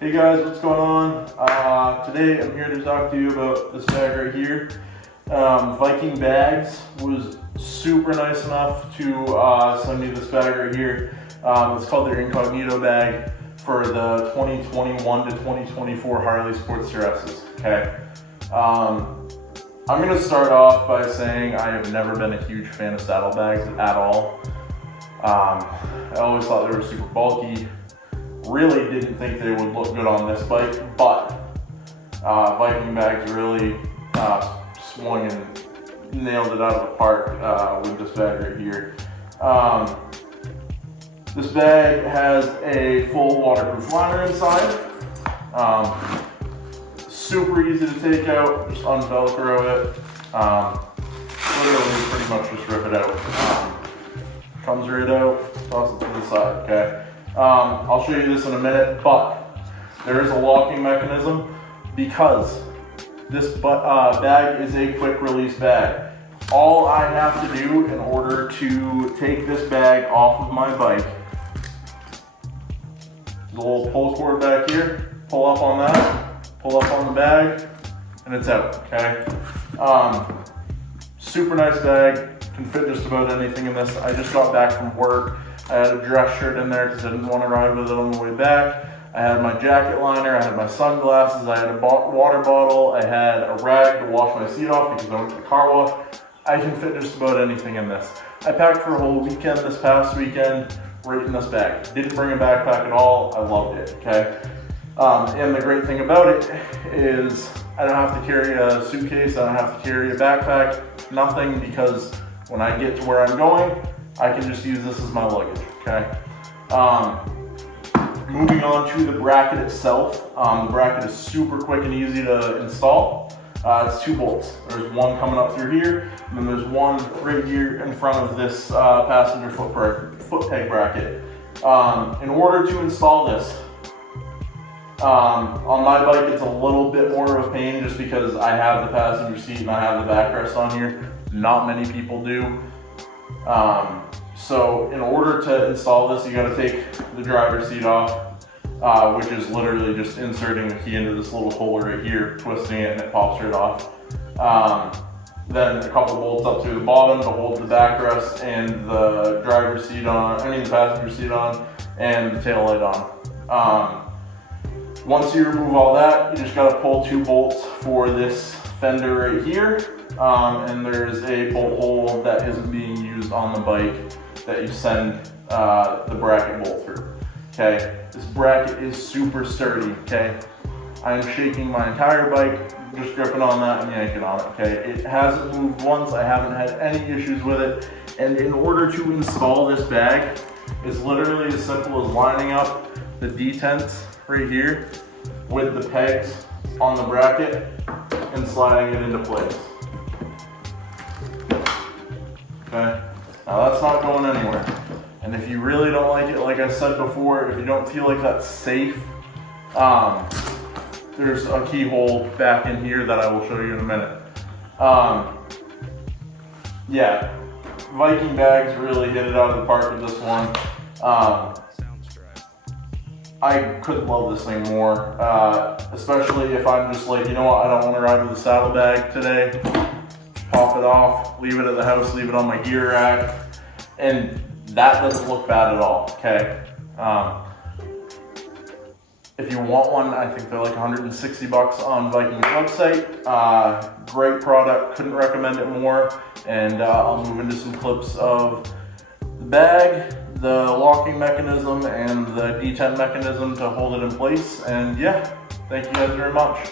Hey guys, what's going on? Today I'm here to talk to you about this bag right here. Vikingbags was super nice enough to send me this bag right here. It's called their Incognito bag for the 2021 to 2024 Harley Sportster S's. Okay. I'm going to start off by saying I have never been a huge fan of saddlebags at all. I always thought they were super bulky. Really didn't think they would look good on this bike, but Vikingbags really swung and nailed it out of the park with this bag right here. This bag has a full waterproof liner inside. Super easy to take out, just unvelcro it. Literally pretty much just rip it out. Comes right out, toss it to the side, okay? I'll show you this in a minute, but there is a locking mechanism because this bag is a quick release bag. All I have to do in order to take this bag off of my bike, the little pull cord back here, pull up on that, pull up on the bag, and it's out, okay? Super nice bag, can fit just about anything in this. I just got back from work. I had a dress shirt in there because I didn't want to ride with it on the way back. I had my jacket liner, I had my sunglasses, I had a water bottle, I had a rag to wash my seat off because I went to the car wash. I can fit just about anything in this. I packed for a whole weekend this past weekend right in this bag. Didn't bring a backpack at all, I loved it, okay? And the great thing about it is I don't have to carry a suitcase, I don't have to carry a backpack, nothing, because when I get to where I'm going, I can just use this as my luggage, okay? Moving on to the bracket itself. The bracket is super quick and easy to install. It's 2 bolts. There's one coming up through here, and then there's one right here in front of this passenger foot peg bracket. In order to install this, on my bike it's a little bit more of a pain just because I have the passenger seat and I have the backrest on here. Not many people do. So in order to install this, you got to take the driver's seat off, which is literally just inserting the key into this little hole right here, twisting it, and it pops right off. Then a couple bolts up to the bottom to hold the backrest and the driver's seat on, the passenger seat on, and the tail light on. Once you remove all that, you just got to pull 2 bolts for this fender right here. And there's a bolt hole that isn't being used on the bike that you send the bracket bolt through, okay? This bracket is super sturdy, okay? I'm shaking my entire bike, just gripping on that and yanking on it, okay? It hasn't moved once, I haven't had any issues with it, and in order to install this bag, it's literally as simple as lining up the detaches right here with the pegs on the bracket and sliding it into place. Okay, now that's not going anywhere. And if you really don't like it, like I said before, if you don't feel like that's safe, there's a keyhole back in here that I will show you in a minute. Yeah, Vikingbags really hit it out of the park with this one. I couldn't love this thing more, especially if I'm just like, you know what, I don't want to ride with a saddlebag today. Pop it off, leave it at the house, leave it on my gear rack, and that doesn't look bad at all, okay? If you want one, I think they're like 160 bucks on Viking's website. Great product, couldn't recommend it more, and I'll move into some clips of the bag, the locking mechanism, and the detent mechanism to hold it in place, and yeah, thank you guys very much.